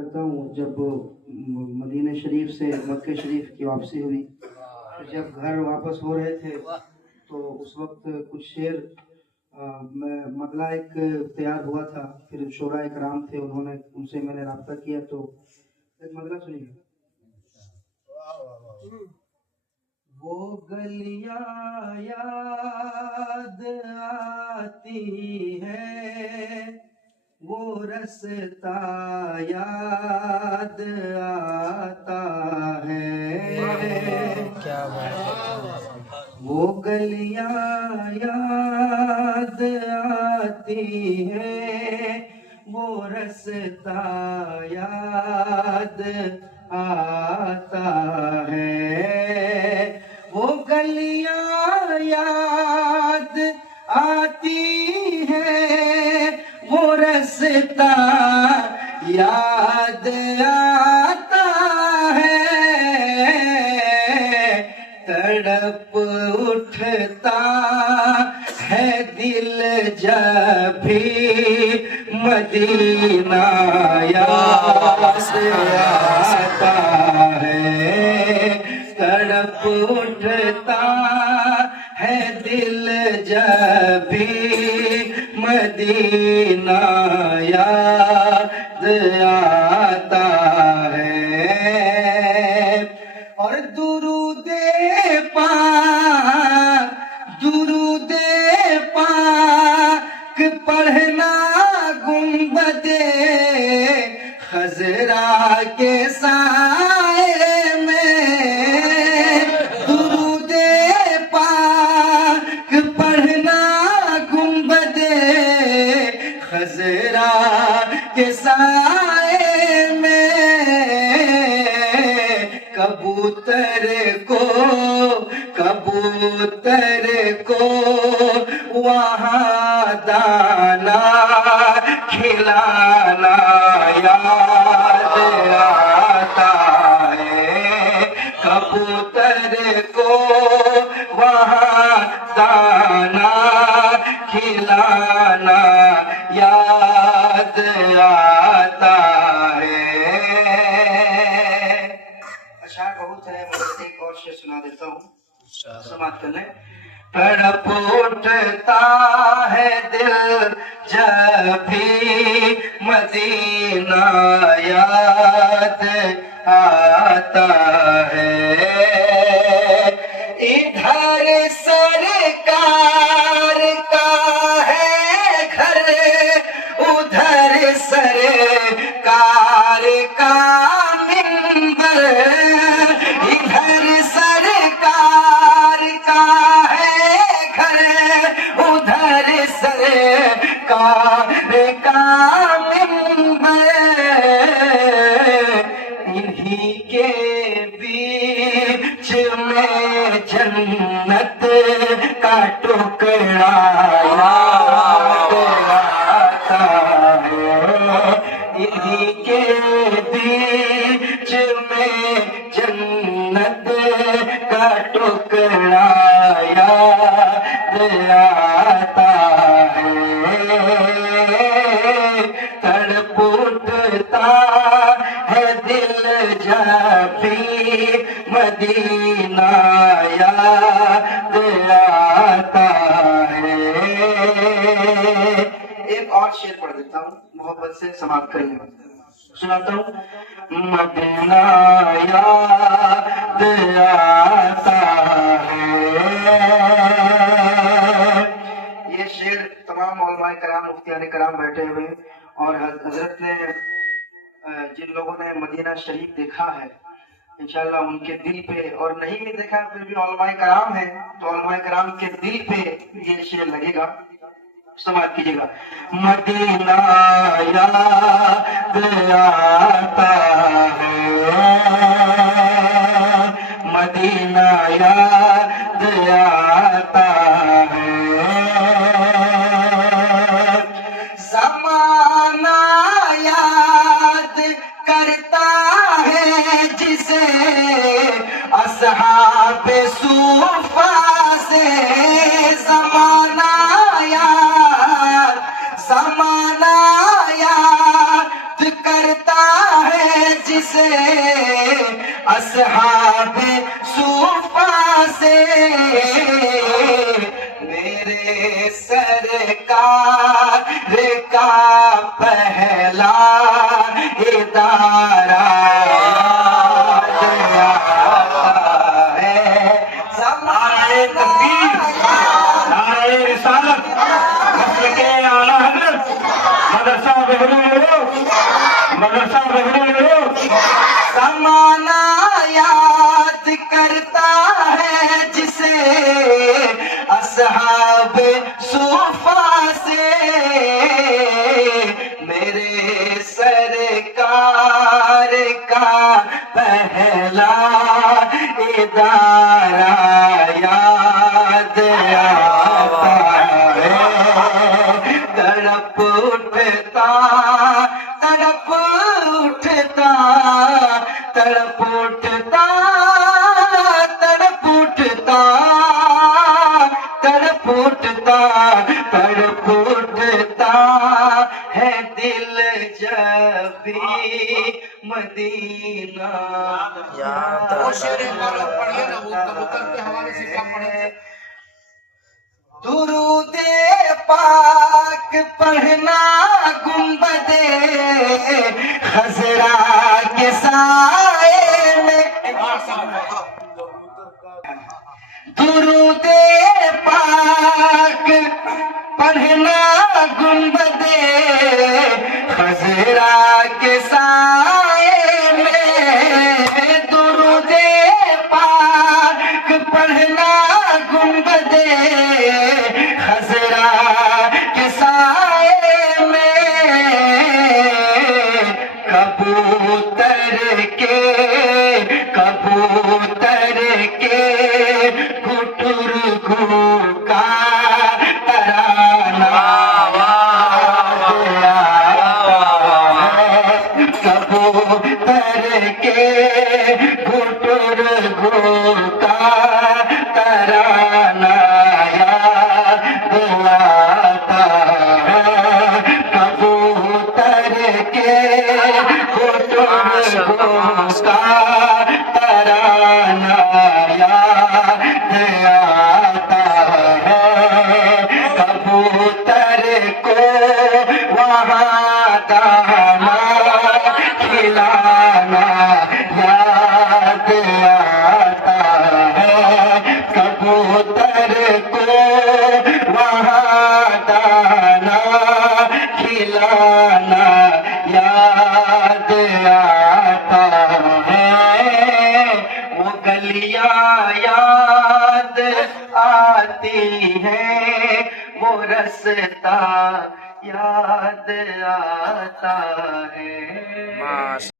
کرتا ہوں جب مدینہ شریف سے مکہ شریف کی واپسی ہوئی، جب گھر واپس ہو رہے تھے تو اس وقت کچھ شعر مطلع ایک تیار ہوا تھا، پھر شعراء کرام تھے، ان سے میں نے رابطہ کیا تو ایک مطلع سنیے۔ وہ گلیاں یاد آتی ہے، وہ رستہ یاد آتا ہے، وہ گلیاں یاد آتی ہے، وہ رستہ یاد آتا ہے، وہ گلیاں یاد آتی ہے، وہ رستہ یاد آتا ہے، تڑپ اٹھتا ہے دل جب بھی مدینہ یاد آتا ہے، تڑپ اٹھتا ہے دل جب بھی مدینہ یاد آتا ہے، اور درود پاک پڑھنا گنبد خضرا کے سائے میں، درود پاک پڑھنا گنبد خضرا کے سائے میں، کبوتر کو وہاں دانا کھلانا یاد آتا ہے، کبوتر کو وہاں دانا کھلانا یاد آتا ہے۔ اشعار بہت ہے، میں ایک اور شعر سنا دیتا ہوں، سماعت کر لیں۔ تڑپ اٹھتا ہے دل جب بھی مدینہ یاد آتا ہے، ادھر سرکار کا ہے گھر، ادھر سرکار کا منبر، ادھر سرکار کا ہے گھر، ادھر سرکار کا منبر، انہی کے بیچ میں جنت کا ٹکڑا یاد آتا ہے، انہی کے بیچ میں جنت کا ٹکڑا یاد آتا ہے، تڑپ اٹھتا ہے دل جب بھی مدینہ یاد آتا ہے۔ ایک اور شعر پڑھ دیتا ہوں، محبت سے سماعت کریں گے، سناتا ہوں۔ مدینہ یاد آتا ہے، یہ شعر تمام علماء کرام مفتیان کرام بیٹھے ہوئے اور حضرت نے جن لوگوں نے مدینہ شریف دیکھا ہے انشاءاللہ ان کے دل پہ، اور نہیں بھی دیکھا پھر بھی علماء کرام ہیں تو علماء کرام کے دل پہ یہ شعر لگے گا، سماعت کیجیے گا۔ مدینہ یاد آتا ہے، مدینہ یاد آتا ہے، زمانہ یاد کرتا ہے جسے اصحاب صوفہ سے، زمانہ یاد کرتا ہے سے اصحاب صوفہ سے میرے سرکار کا پہلا ادارہ نعرہ تکبیر، نعرہ رسالت، مسلک اعلیٰ حضرت مدرسہ بحرول العلوم، مدرسہ بحرول العلوم۔ زمانہ یاد کرتا ہے جسے اصحاب صوفہ سے میرے سرکار کا پہلا ادارہ یاد آتا ہے، تڑپ اٹھتا تڑپ اٹھتا تڑپ اٹھتا تڑپ اٹھتا تڑپ اٹھتا تڑپ اٹھتا ہے دل جب بھی مدینہ وہ شعر ایک بار اور پڑھیے نا، وہ کبوتر کے حوالے سے کیا پڑھے تھے؟ درود پاک پڑھنا گنبد خضرا کے سائے میں، درود پاک پڑھنا گنبد خضرا کے سائے میں، درود پاک پڑھنا گنبد خضرا کے سائے میں، کبوتر کے گٹرگو کا ترانہ کبوتر کے گٹرگو کا ترانہ یاد آتا ہے، کبوتر کے گٹرگو کا ترانہ یاد آتا ہے، کبوتر کو وہاں دانا کھلانا یاد آتا ہے، کبوتر کو وہاں دانا کھلانا یاد آتا ہے، وہ گلیاں یاد آتی ہیں، وہ رستہ یاد آتا ہے۔